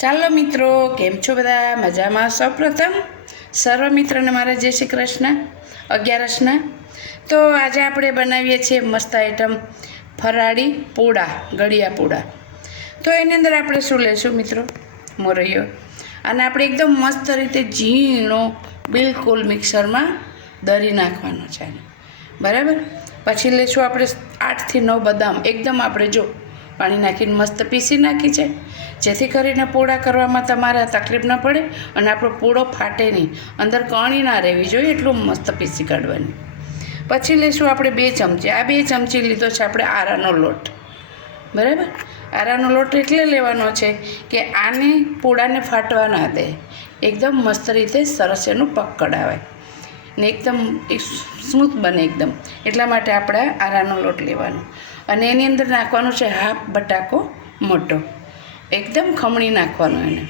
ચાલો મિત્રો, કેમ છો બધા? મજામાં? સૌપ્રથમ સર્વ મિત્રોને મારા જય શ્રી કૃષ્ણ. 11 તો આજે આપણે બનાવીએ છીએ મસ્ત આઈટમ ફરાળી પૂડા, ગળિયા પૂડા. તો એની અંદર આપણે શું લઈશું મિત્રો? મોરૈયો. અને આપણે એકદમ મસ્ત રીતે ઝીણો બિલકુલ મિક્સરમાં દરી નાખવાનો છે, બરાબર. પછી લઈશું આપણે 8 થી 9 બદામ, એકદમ આપણે જો પાણી નાખીને મસ્ત પીસી નાખી છે, જેથી કરીને પૂડા કરવામાં તમારે તકલીફ ન પડે અને આપણો પૂડો ફાટે નહીં, અંદર કણી ના રહેવી જોઈએ, એટલું મસ્ત પીસી કાઢવાની. પછી લઈશું આપણે 2 ચમચી, આ 2 ચમચી લીધો છે આપણે આરાનો લોટ, બરાબર. આરાનો લોટ એટલે લેવાનો છે કે આને પૂડાને ફાટવા ના દે, એકદમ મસ્ત રીતે સરસ એનું પગ કઢાવાય ને એકદમ સ્મૂથ બને એકદમ, એટલા માટે આપણે આરાનો લોટ લેવાનો. અને એની અંદર નાખવાનું છે હાફ બટાકો મોટો, એકદમ ખમણી નાખવાનો એને,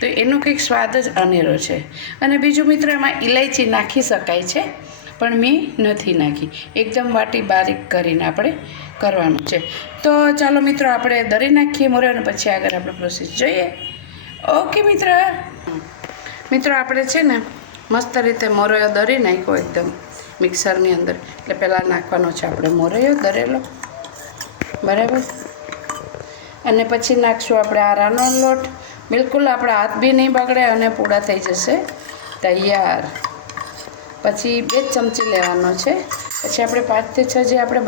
તો એનો કંઈક સ્વાદ જ અનેરો છે. અને બીજું મિત્ર, એમાં ઇલાયચી નાખી શકાય છે, પણ મેં નથી નાખી, એકદમ વાટી બારીક કરીને આપણે કરવાનું છે. તો ચાલો મિત્રો, આપણે દરી નાખીએ મોરૈયો, પછી આગળ આપણે પ્રોસેસ જોઈએ. ઓકે મિત્રો આપણે છે ને મસ્ત રીતે મોરૈયો દરી નાખ્યો એકદમ મિક્સરની અંદર. એટલે પહેલાં નાખવાનો છે આપણે મોરૈયો દરેલો, બરાબર. અને પછી નાખશું આપણે આરાનો લોટ, બિલકુલ આપણા હાથ બી નહીં બગડે અને પૂડા થઈ જશે તૈયાર. પછી 2 ચમચી લેવાનો છે. પછી આપણે 5 થી 6 જે આપણે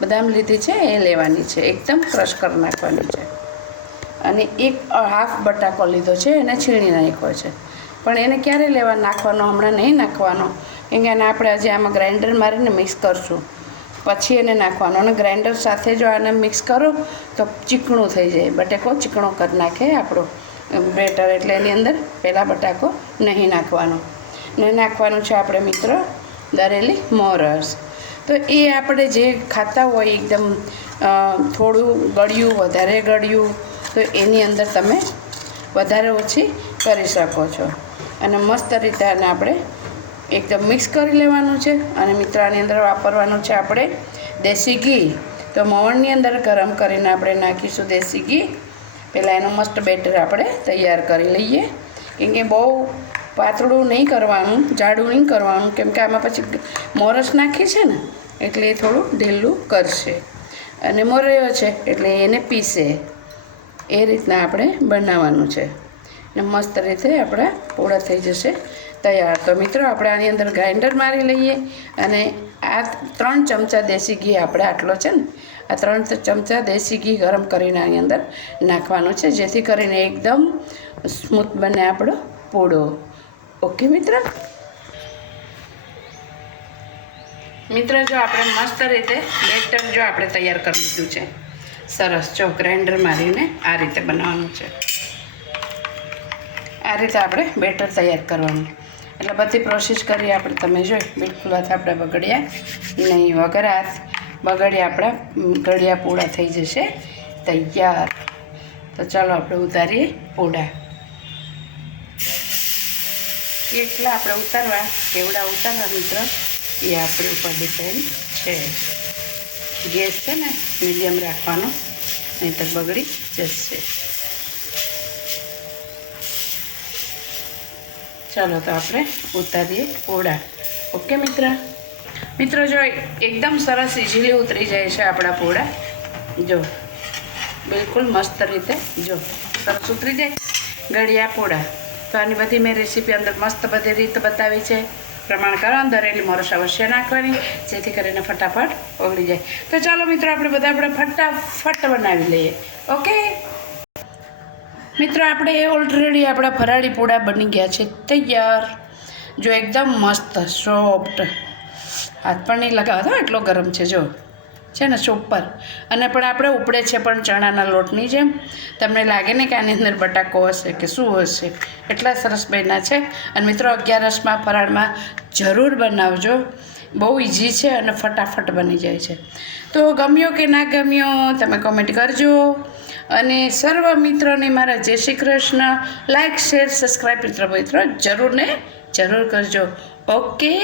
બદામ લીધી છે એ લેવાની છે, એકદમ ક્રશ કરી નાખવાની છે. અને 1 હાફ બટાકો લીધો છે, એને છીણી નાખ્યો છે, પણ એને ક્યારે નાખવાનો? હમણાં નહીં નાખવાનો, કેમ કે આને આપણે હજી આમાં ગ્રાઇન્ડર મારીને મિક્સ કરશું, પછી એને નાખવાનો. અને ગ્રાઇન્ડર સાથે જો આને મિક્સ કરો તો ચીકણું થઈ જાય, બટાકો ચીકણો કરી નાખે આપણો બેટર, એટલે એની અંદર પહેલાં બટાકો નહીં નાખવાનો. ને નાખવાનું છે આપણે મિત્રો દરેલી મોરસ. તો એ આપણે જે ખાતા હોય એકદમ થોડું ગળ્યું, વધારે ગળ્યું, તો એની અંદર તમે વધારે ઓછી કરી શકો છો. અને મસ્ત રીતે આને આપણે એકદમ મિક્સ કરી લેવાનું છે. અને મિત્રો આની અંદર વાપરવાનું છે આપણે દેશી ઘી. તો મોવણની અંદર ગરમ કરીને આપણે નાખીશું દેશી ઘી. પહેલાં એનું મસ્ત બેટર આપણે તૈયાર કરી લઈએ, કેમ કે બહુ પાતળું નહીં કરવાનું, જાડું નહીં કરવાનું, કેમ કે આમાં પછી મોરસ નાખી છે ને, એટલે એ થોડું ઢીલું કરશે. અને મોરૈયો છે એટલે એને પીસે, એ રીતના આપણે બનાવવાનું છે. ને મસ્ત રીતે આપણા પૂડા થઈ જશે તૈયાર. તો મિત્રો આપણે આની અંદર ગ્રાઇન્ડર મારી લઈએ. અને આ 3 ચમચા દેશી ઘી આપણે આટલો છે ને, આ 3 ચમચા દેશી ઘી ગરમ કરીને આની અંદર નાખવાનું છે, જેથી કરીને એકદમ સ્મૂથ બને આપણો પૂડો. ઓકે મિત્રો, જો આપણે મસ્ત રીતે બેટર જો આપણે તૈયાર કરી દીધું છે, સરસ. જો ગ્રાઇન્ડર મારીને આ રીતે બનાવવાનું છે, આ રીતે આપણે બેટર તૈયાર કરવાનું. એટલે બધી પ્રોસેસ કરી આપણે, તમે જોઈ, બિલકુલ હાથ આપણે બગડ્યા નહીં, વગર હાથ બગડ્યા આપણા ગળિયા પૂડા થઈ જશે તૈયાર. તો ચાલો આપણે ઉતારીએ પૂડા. કેટલા આપણે ઉતારવા, કેવડા ઉતારવા મિત્ર, એ આપણી ઉપર ડિપેન્ડ છે. ગેસ છે ને મીડિયમ રાખવાનો, નહીં તો બગડી જશે. ચાલો તો આપણે ઉતારીએ પૂડા. ઓકે મિત્રો જો એકદમ સરસ ઇઝીલી ઉતરી જાય છે આપણા પૂડા. જો બિલકુલ મસ્ત રીતે જો સરસ ઉતરી જાય ગળિયા પૂડા. તો આની બધી મેં રેસીપી અંદર મસ્ત બધી રીત બતાવી છે, પ્રમાણ કરો. દરેલી મોરસ અવશ્ય નાખવાની, જેથી કરીને ફટાફટ ઓગળી જાય. તો ચાલો મિત્રો, આપણે ફટાફટ બનાવી લઈએ. ઓકે મિત્રો, આપણે ઓલરેડી આપણા ફરાળી પૂડા બની ગયા છે તૈયાર. જો એકદમ મસ્ત સોફ્ટ, હાથ પણ નહીં લગાવતો એટલો ગરમ છે, જો છે ને સુપર. અને પણ આપણે ઉપડે છે પણ ચણાના લોટની જેમ. તમને લાગે ને કે આની અંદર બટાકો હશે કે શું હશે, એટલા સરસ બન્યા છે. અને મિત્રો 11 ફરાળમાં જરૂર બનાવજો, બહુ ઇઝી છે અને ફટાફટ બની જાય છે. તો ગમ્યો કે ના ગમ્યો તમે કોમેન્ટ કરજો. અને સર્વ મિત્રોને મારા જય Shri Krishna. Like, share, subscribe મિત્રો જરૂર કરજો. ઓકે.